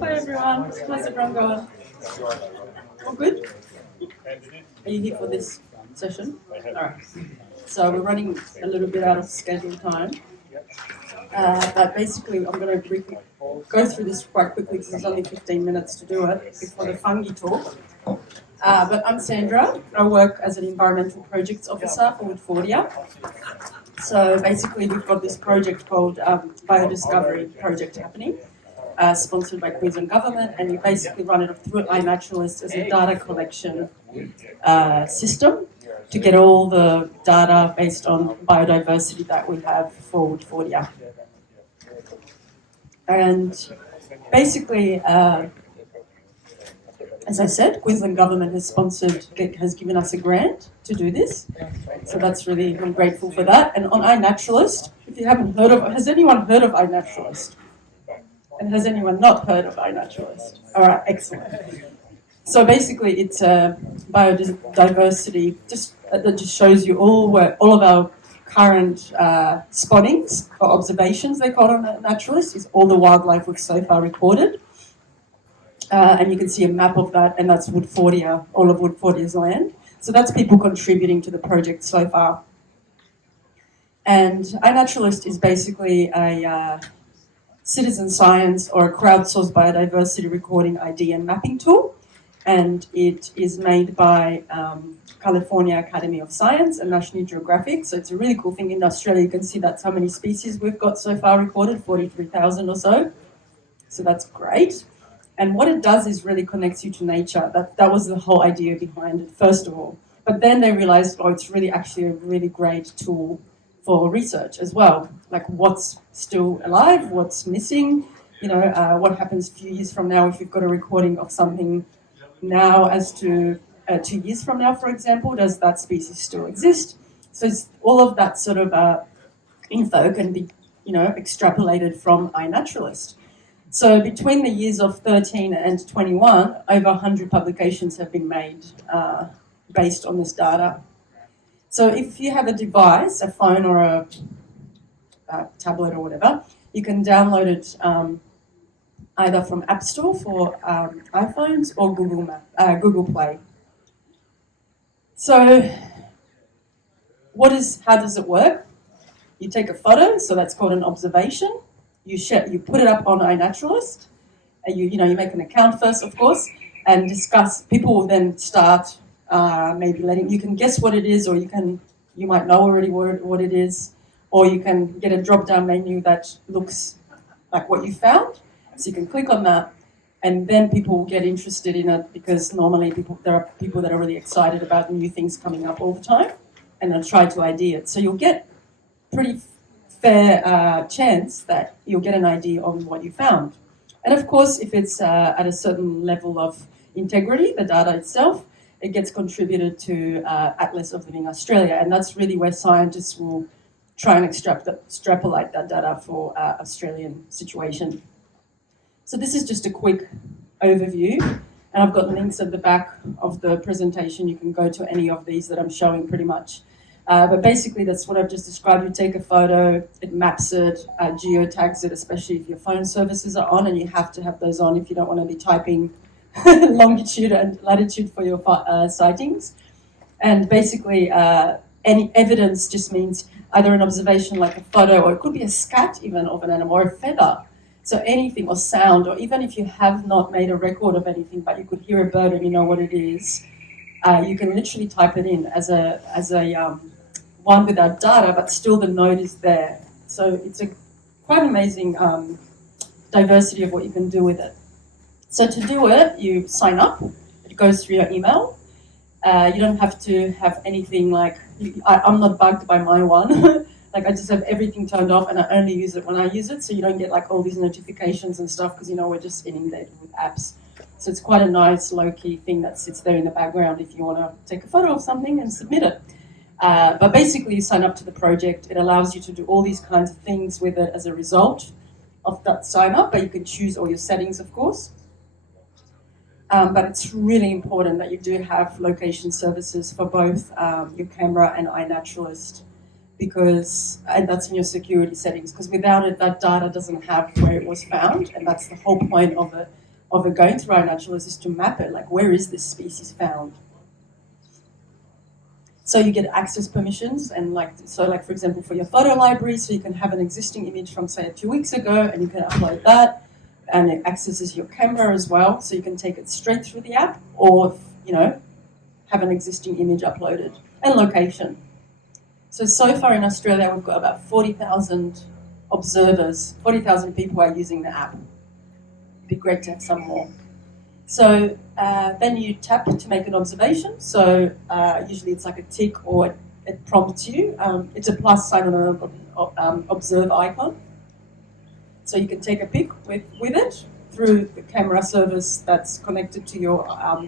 Hi everyone, how's everyone going? All good? Are you here for this session? Alright. So we're running a little bit out of scheduled time. But basically I'm going to go through this quite quickly because there's only 15 minutes to do it before the fungi talk. But I'm Sandra. I work as an environmental projects officer for Woodfordia. So basically we've got this project called BioDiscovery project happening, sponsored by Queensland government, and we basically run it through iNaturalist as a data collection system to get all the data based on biodiversity that we have for Woodfordia. And basically, as I said, Queensland government has given us a grant to do this. So that's really, I'm grateful for that. And on iNaturalist, if you haven't heard of, has anyone heard of iNaturalist? And has anyone not heard of iNaturalist? All right, excellent. So basically, it's a biodiversity that just shows you all of our current spottings or observations, they call it on iNaturalist, is all the wildlife we've so far recorded. And you can see a map of that, and that's Woodfordia, all of Woodfordia's land. So that's people contributing to the project so far. And iNaturalist is basically a citizen science or a crowdsourced biodiversity recording ID and mapping tool. And it is made by California Academy of Science and National Geographic. So it's a really cool thing. In Australia, you can see that's how many species we've got so far recorded, 43,000 or so. So that's great. And what it does is really connects you to nature. That was the whole idea behind it, first of all. But then they realized, oh, it's really actually a really great tool for research as well. Like what's still alive, what's missing, what happens a few years from now if you've got a recording of something now as to 2 years from now, for example, does that species still exist? So all of that sort of info can be, extrapolated from iNaturalist. So between the years of 13 and 21, over 100 publications have been made based on this data. So if you have a device, a phone or a tablet or whatever, you can download it either from App Store for iPhones or Google Play. So how does it work? You take a photo, so that's called an observation. You put it up on iNaturalist, and you make an account first, of course, and discuss. People will then start maybe you can guess what it is, or you might know already what it is, or you can get a drop-down menu that looks like what you found. So you can click on that, and then people will get interested in it because normally there are people that are really excited about new things coming up all the time, and they'll try to ID it. So you'll get pretty fair chance that you'll get an idea on what you found. And of course, if it's at a certain level of integrity, the data itself, it gets contributed to Atlas of Living Australia, and that's really where scientists will try and extrapolate that data for Australian situation. So this is just a quick overview, and I've got links at the back of the presentation. You can go to any of these that I'm showing pretty much. But basically, that's what I've just described. You take a photo, it maps it, geotags it, especially if your phone services are on, and you have to have those on if you don't want to be typing longitude and latitude for your sightings. And basically, any evidence just means either an observation like a photo, or it could be a scat even of an animal, or a feather. So anything, or sound, or even if you have not made a record of anything, but you could hear a bird and you know what it is, you can literally type it in as a one without data, but still the node is there. So it's a quite amazing diversity of what you can do with it. So to do it, you sign up. It goes through your email. You don't have to have anything like, I'm not bugged by my one. Like I just have everything turned off, and I only use it when I use it. So you don't get like all these notifications and stuff because we're just inundated with apps. So it's quite a nice low-key thing that sits there in the background if you want to take a photo of something and submit it. But basically, you sign up to the project. It allows you to do all these kinds of things with it as a result of that sign up, but you can choose all your settings, of course. But it's really important that you do have location services for both your camera and iNaturalist, and that's in your security settings, because without it, that data doesn't have where it was found, and that's the whole point of it. of it going through iNaturalist is to map it, like where is this species found? So you get access permissions, and like for example for your photo library, so you can have an existing image from say 2 weeks ago, and you can upload that, and it accesses your camera as well, so you can take it straight through the app, or have an existing image uploaded, and location. So far in Australia we've got about 40,000 observers, 40,000 people are using the app. It'd be great to have some more. So then you tap to make an observation. So usually it's like a tick, or it prompts you. It's a plus sign on an observe icon. So you can take a pic with it through the camera service that's connected to your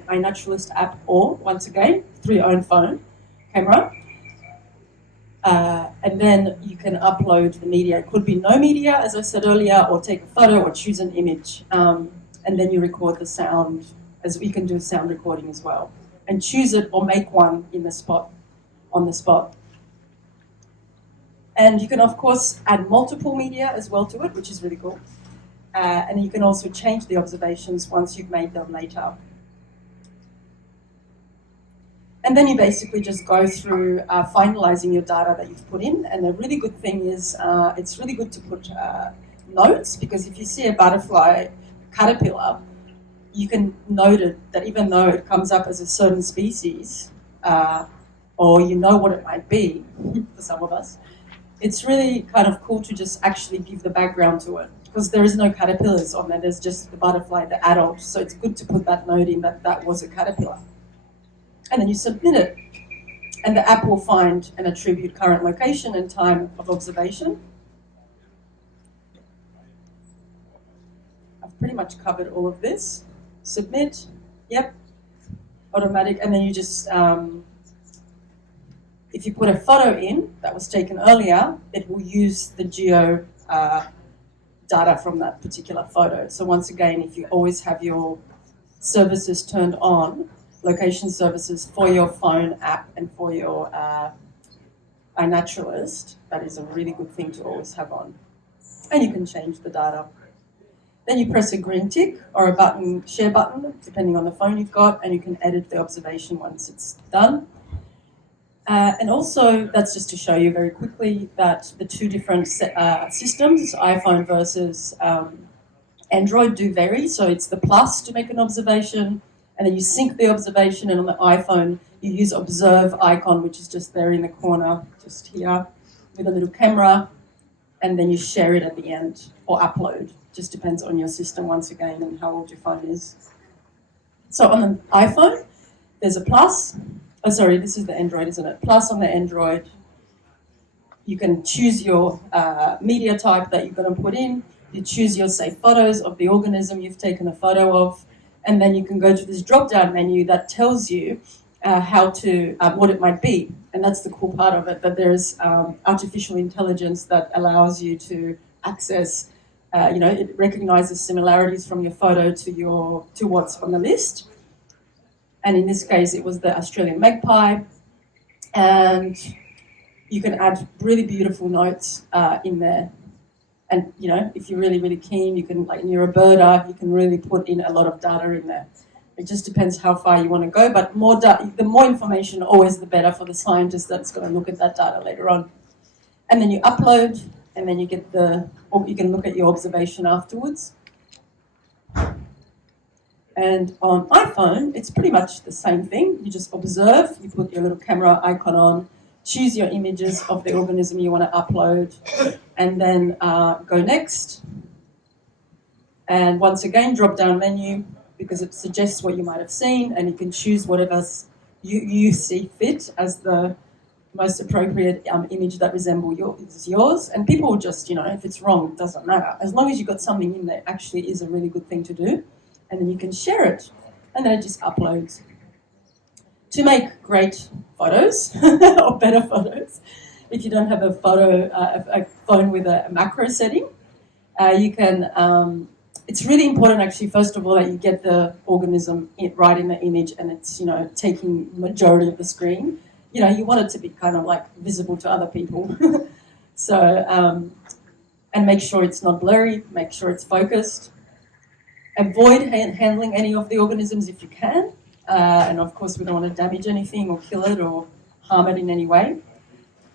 iNaturalist app, or once again through your own phone camera. And then you can upload the media. It could be no media, as I said earlier, or take a photo or choose an image. And then you record the sound, as we can do sound recording as well. And choose it or make one on the spot. And you can, of course, add multiple media as well to it, which is really cool. And you can also change the observations once you've made them later. And then you basically just go through finalizing your data that you've put in. And the really good thing is it's really good to put notes, because if you see a butterfly caterpillar, you can note it, that even though it comes up as a certain species, or you know what it might be for some of us, it's really kind of cool to just actually give the background to it, because there is no caterpillars on there, there's just the butterfly, the adult. So it's good to put that note in that that was a caterpillar. And then you submit it, and the app will find and attribute current location and time of observation. I've pretty much covered all of this. Submit, yep, automatic, and then you just, if you put a photo in that was taken earlier, it will use the geo data from that particular photo. So once again, if you always have your services turned on, location services for your phone app and for your iNaturalist, that is a really good thing to always have on. And you can change the data. Then you press a green tick or a button, share button, depending on the phone you've got, and you can edit the observation once it's done. And also, that's just to show you very quickly that the two different systems, iPhone versus Android, do vary. So it's the plus to make an observation, and then you sync the observation, and on the iPhone, you use observe icon, which is just there in the corner, just here, with a little camera, and then you share it at the end, or upload. Just depends on your system, once again, and how old your phone is. So on the iPhone, there's a plus. Oh, sorry, this is the Android, isn't it? Plus on the Android, you can choose your media type that you're going to put in. You choose your, say, photos of the organism you've taken a photo of, and then you can go to this drop-down menu that tells you what it might be. And that's the cool part of it, that there's artificial intelligence that allows you to access, it recognizes similarities from your photo to what's on the list. And in this case, it was the Australian magpie. And you can add really beautiful notes in there. And, if you're really, really keen, you can, like near a birder, you can really put in a lot of data in there. It just depends how far you want to go, but the more information, always the better for the scientist that's going to look at that data later on. And then you upload, and then you get you can look at your observation afterwards. And on iPhone, it's pretty much the same thing. You just observe, you put your little camera icon on, choose your images of the organism you want to upload, and then go next. And once again, drop-down menu, because it suggests what you might have seen, and you can choose whatever you see fit as the most appropriate image that resembles yours. And people just, if it's wrong, it doesn't matter. As long as you've got something in there, actually is a really good thing to do. And then you can share it, and then it just uploads. To make great photos, or better photos, if you don't have a phone with a macro setting, you can, it's really important actually, first of all, that you get the organism right in the image, and it's, taking majority of the screen. You want it to be kind of like visible to other people. So, and make sure it's not blurry, make sure it's focused. Avoid handling any of the organisms if you can. And of course, we don't want to damage anything or kill it or harm it in any way.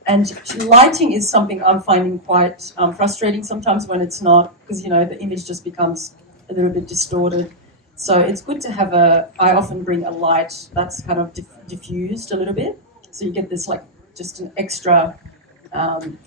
And lighting is something I'm finding quite frustrating sometimes when it's not, because, the image just becomes a little bit distorted. So it's good to have I often bring a light that's kind of diffused a little bit. So you get this just an extra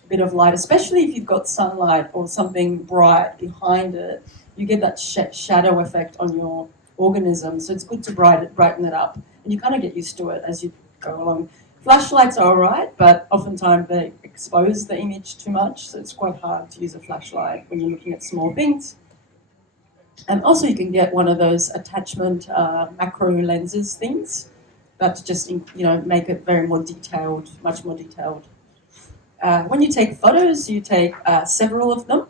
bit of light, especially if you've got sunlight or something bright behind it. You get that shadow effect on your organism. So it's good to brighten it up. And you kind of get used to it as you go along. Flashlights are all right, but oftentimes they expose the image too much, so it's quite hard to use a flashlight when you're looking at small things. And also you can get one of those attachment macro lenses things that just make it very more detailed, much more detailed. When you take photos, you take several of them,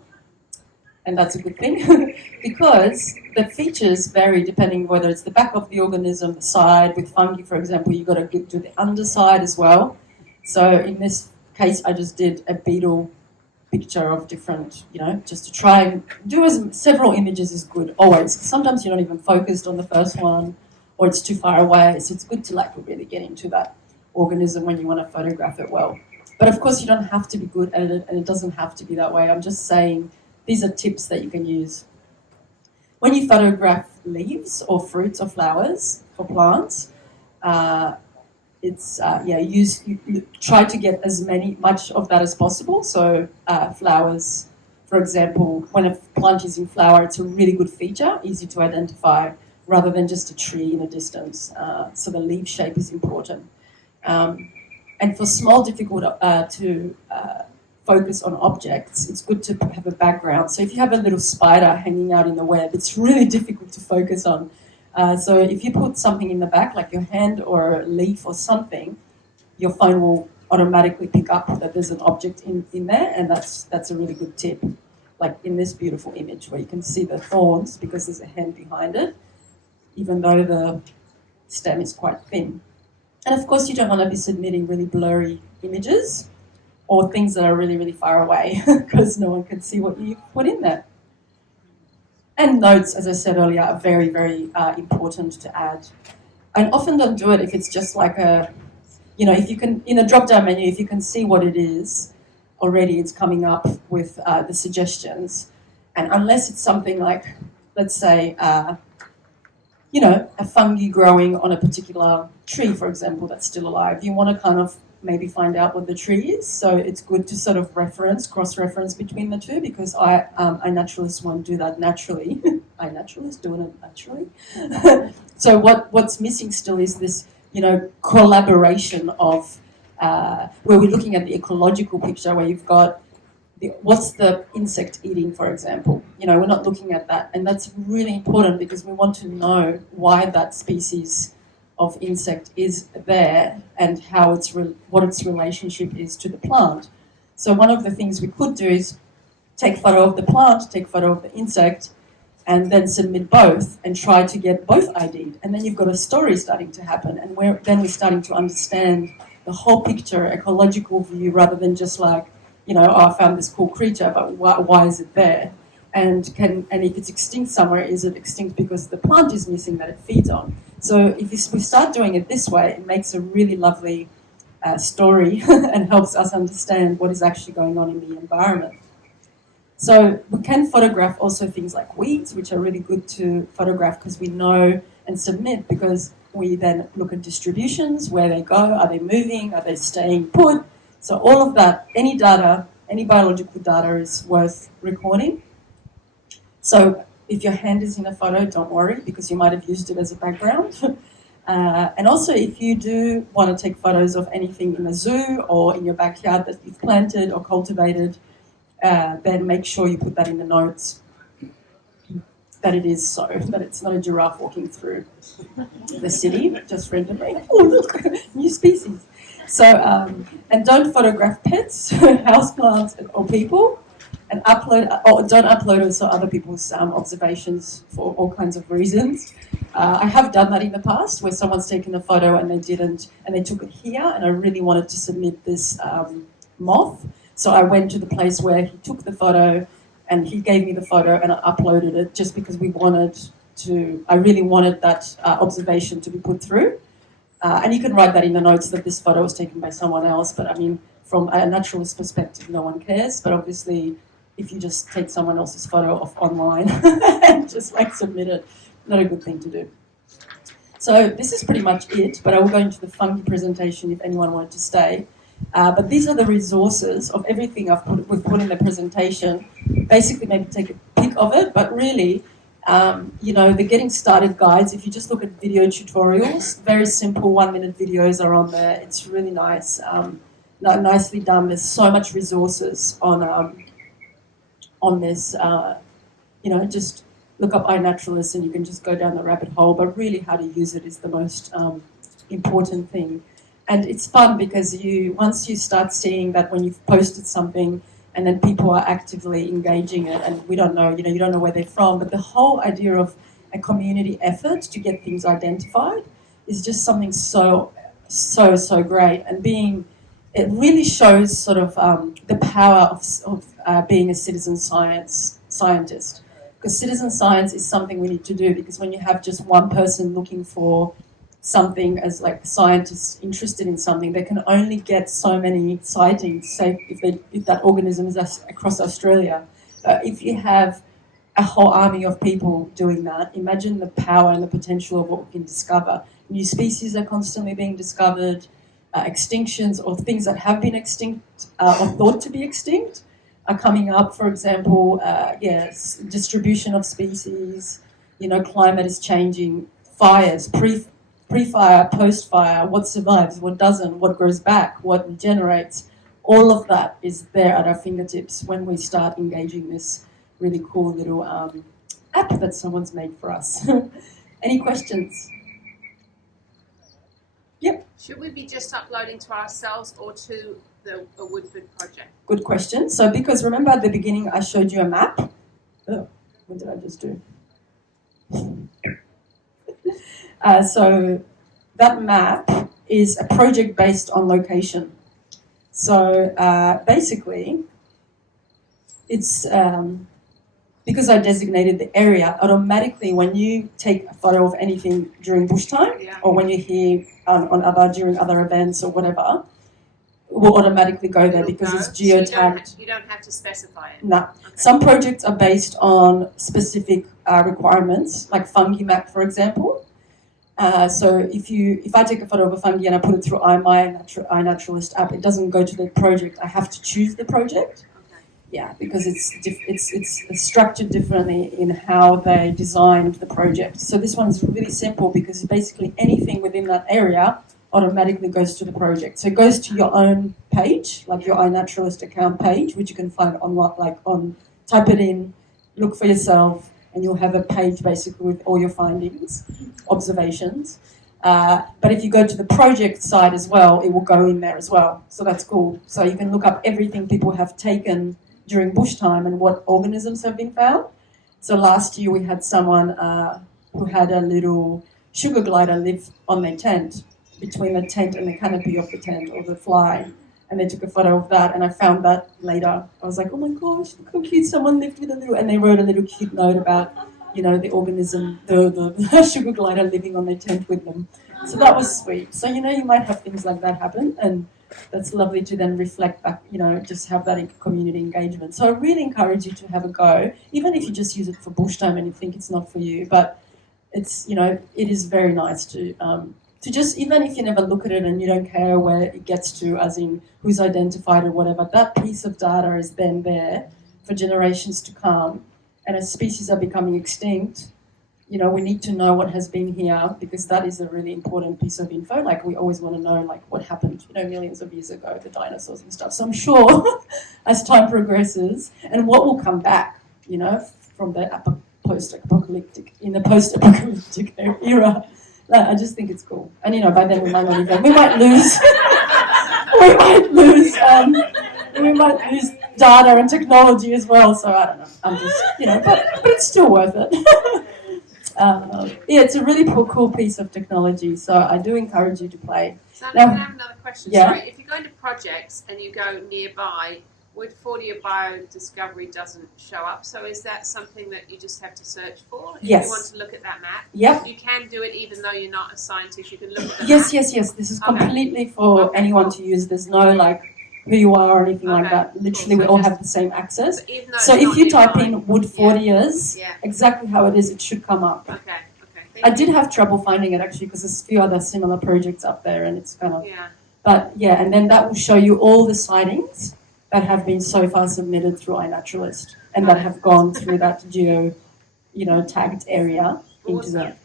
and that's a good thing because the features vary depending whether it's the back of the organism, the side. With fungi, for example, you've got to do the underside as well. So in this case, I just did a beetle picture of different, just to try and do several images is good always. Sometimes you're not even focused on the first one or it's too far away. So it's good to really get into that organism when you want to photograph it well. But of course, you don't have to be good at it and it doesn't have to be that way. I'm just saying these are tips that you can use. When you photograph leaves or fruits or flowers for plants, you try to get much of that as possible. So flowers, for example, when a plant is in flower, it's a really good feature, easy to identify, rather than just a tree in the distance. So the leaf shape is important. And for small, difficult to focus on objects, it's good to have a background. So if you have a little spider hanging out in the web, it's really difficult to focus on. So if you put something in the back, like your hand or a leaf or something, your phone will automatically pick up that there's an object in there, and that's a really good tip. Like in this beautiful image where you can see the thorns because there's a hand behind it, even though the stem is quite thin. And of course, you don't want to be submitting really blurry images or things that are really, really far away because no one can see what you put in there. And notes, as I said earlier, are very, very important to add. And often don't do it if it's just like if you can, in a drop-down menu, if you can see what it is, already it's coming up with the suggestions. And unless it's something like, let's say, a fungi growing on a particular tree, for example, that's still alive, you want to kind of maybe find out what the tree is. So it's good to sort of cross-reference between the two, because iNaturalist won't do that naturally. iNaturalist doing it naturally. So what's missing still is this, collaboration of where we're looking at the ecological picture, where you've got what's the insect eating, for example. We're not looking at that, and that's really important because we want to know why that species of insect is there and how what its relationship is to the plant. So one of the things we could do is take a photo of the plant, take a photo of the insect, and then submit both and try to get both ID'd. And then you've got a story starting to happen, and we're starting to understand the whole picture, ecological view, rather than just like, I found this cool creature, but why is it there? And if it's extinct somewhere, is it extinct because the plant is missing that it feeds on? So if we start doing it this way, it makes a really lovely story and helps us understand what is actually going on in the environment. So we can photograph also things like weeds, which are really good to photograph because we know and submit, because we then look at distributions, where they go, are they moving, are they staying put? So all of that, any data, any biological data is worth recording. So if your hand is in a photo, don't worry, because you might have used it as a background. And also, if you do want to take photos of anything in a zoo or in your backyard that you've planted or cultivated, then make sure you put that in the notes, that it is so, that it's not a giraffe walking through the city, just randomly. Oh, look, new species. So, and don't photograph pets, houseplants, or people. And don't upload also other people's observations for all kinds of reasons. I have done that in the past, where someone's taken a photo and they took it here, and I really wanted to submit this moth. So I went to the place where he took the photo, and he gave me the photo, and I uploaded it just because we wanted I really wanted that observation to be put through. And you can write that in the notes that this photo was taken by someone else, but I mean, from a naturalist perspective, no one cares. But obviously, if you just take someone else's photo off online and just like submit it, not a good thing to do. So this is pretty much it, but I will go into the fungi presentation if anyone wanted to stay. But these are the resources of everything we've put in the presentation. Basically, maybe take a pic of it, but really, the getting started guides, if you just look at video tutorials, very simple 1-minute videos are on there. It's really nice, nicely done. There's so much resources on this. Just look up iNaturalist and you can just go down the rabbit hole, but really how to use it is the most important thing. And it's fun because once you start seeing that when you've posted something and then people are actively engaging it, and we don't know, you don't know where they're from, but the whole idea of a community effort to get things identified is just something so great. And it really shows sort of the power of being a citizen scientist. Because citizen science is something we need to do, because when you have just one person looking for something as like scientists interested in something, they can only get so many sightings, say if that organism is across Australia. If you have a whole army of people doing that, imagine the power and the potential of what we can discover. New species are constantly being discovered, extinctions or things that have been extinct or thought to be extinct are coming up. For example, distribution of species, climate is changing, fires, pre-fire, post-fire, what survives, what doesn't, what grows back, what regenerates, all of that is there at our fingertips when we start engaging this really cool little app that someone's made for us. Any questions? Yep. Should we be just uploading to ourselves or to the Woodford project? Good question. So because remember at the beginning I showed you a map? Oh, what did I just do? So that map is a project based on location. So basically, it's because I designated the area, automatically when you take a photo of anything during Bushtime or when you're here during other events or whatever, it will automatically go there because it's geotagged. So you don't have to specify it? No. Okay. Some projects are based on specific requirements, like fungi map, for example. So if I take a photo of a fungi and I put it through iNaturalist app, it doesn't go to the project. I have to choose the project. Okay. Yeah, because it's structured differently in how they designed the project. So this one's really simple because basically anything within that area automatically goes to the project. So it goes to your own page, like your iNaturalist account page, which you can find type it in, look for yourself, and you'll have a page basically with all your findings, observations. But if you go to the project side as well, it will go in there as well. So that's cool. So you can look up everything people have taken during Bushtime and what organisms have been found. So last year we had someone who had a little sugar glider live on their tent, between the tent and the canopy of the tent or the fly. And they took a photo of that, and I found that later. I was like, oh my gosh, look how cute someone lived with a little... And they wrote a little cute note about, the organism, the sugar glider living on their tent with them. So that was sweet. So, you might have things like that happen, and that's lovely to then reflect back, just have that community engagement. So I really encourage you to have a go, even if you just use it for Bushtime and you think it's not for you. But it's, it is very nice to just, even if you never look at it and you don't care where it gets to, as in who's identified or whatever, that piece of data is then there for generations to come. And as species are becoming extinct, we need to know what has been here, because that is a really important piece of info. Like, we always want to know, like, what happened, millions of years ago, the dinosaurs and stuff. So I'm sure as time progresses, and what will come back, from the post-apocalyptic era. I just think it's cool. And, by then we might not even... We might lose... we might lose data and technology as well. So I don't know. I'm just, but it's still worth it. It's a really cool piece of technology. So I do encourage you to play. Sandra, can I have another question? Yeah. Sorry, if you go into projects and you go nearby, Woodfordia BioDiscovery doesn't show up, so is that something that you just have to search for? If Yes. you want to look at that map? Yep. You can do it even though you're not a scientist, you can look at the Yes, map? yes. This is Okay. completely for Okay, anyone cool. to use. There's no like who you are or anything like Okay, that. Literally, cool. we So all just- have the same access. But even though So it's if not you type nearby- in Woodfordias, Yeah. exactly how it is, it should come up. Okay. I did have trouble finding it actually because there's a few other similar projects up there, and it's kind of. Yeah. But yeah, and then that will show you all the sightings that have been so far submitted through iNaturalist and that have gone through that tagged area into that.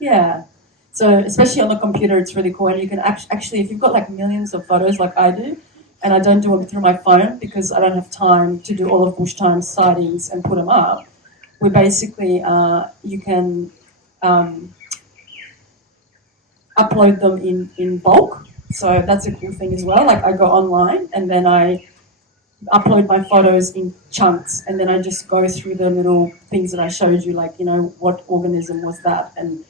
Yeah. So especially on the computer, it's really cool, and you can actually, if you've got like millions of photos like I do, and I don't do it through my phone because I don't have time to do all of Bushtime sightings and put them up. We basically you can upload them in bulk. So that's a cool thing as well. Like I go online and then I upload my photos in chunks, and then I just go through the little things that I showed you, like, what organism was that, and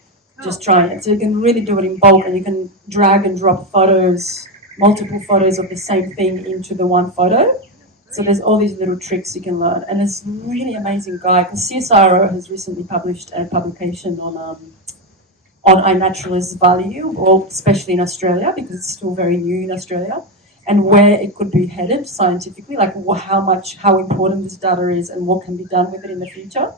just try it. So you can really do it in bulk, and you can drag and drop photos, multiple photos of the same thing into the one photo. So there's all these little tricks you can learn, and it's a really amazing guide, because CSIRO has recently published a publication on iNaturalist value, or especially in Australia, because it's still very new in Australia, and where it could be headed scientifically, like how important this data is and what can be done with it in the future.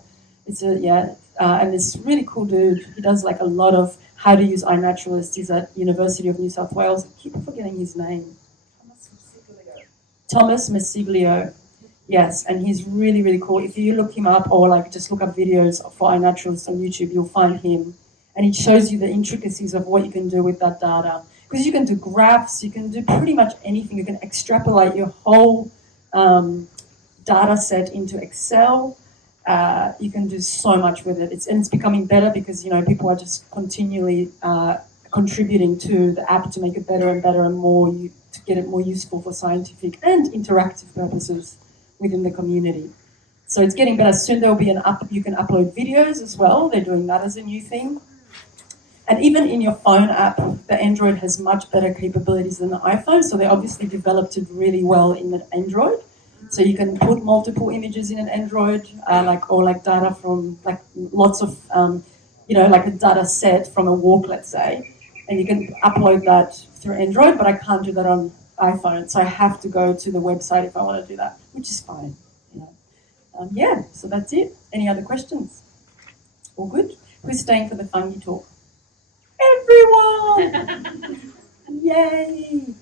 And this really cool dude, he does like a lot of how to use iNaturalist. He's at University of New South Wales. I keep forgetting his name. Thomas Messiglio. Yes, and he's really, really cool. If you look him up or like just look up videos for iNaturalist on YouTube, you'll find him. And it shows you the intricacies of what you can do with that data. Because you can do graphs, you can do pretty much anything. You can extrapolate your whole data set into Excel. You can do so much with it. It's becoming better because people are just continually contributing to the app to make it better and better and more, to get it more useful for scientific and interactive purposes within the community. So it's getting better. Soon there will be you can upload videos as well. They're doing that as a new thing. And even in your phone app, the Android has much better capabilities than the iPhone. So they obviously developed it really well in the Android. So you can put multiple images in an Android, like data from like lots of, like a data set from a walk, let's say, and you can upload that through Android. But I can't do that on iPhone, so I have to go to the website if I want to do that, which is fine. So that's it. Any other questions? All good? Who's staying for the fungi talk? Everyone! Yay!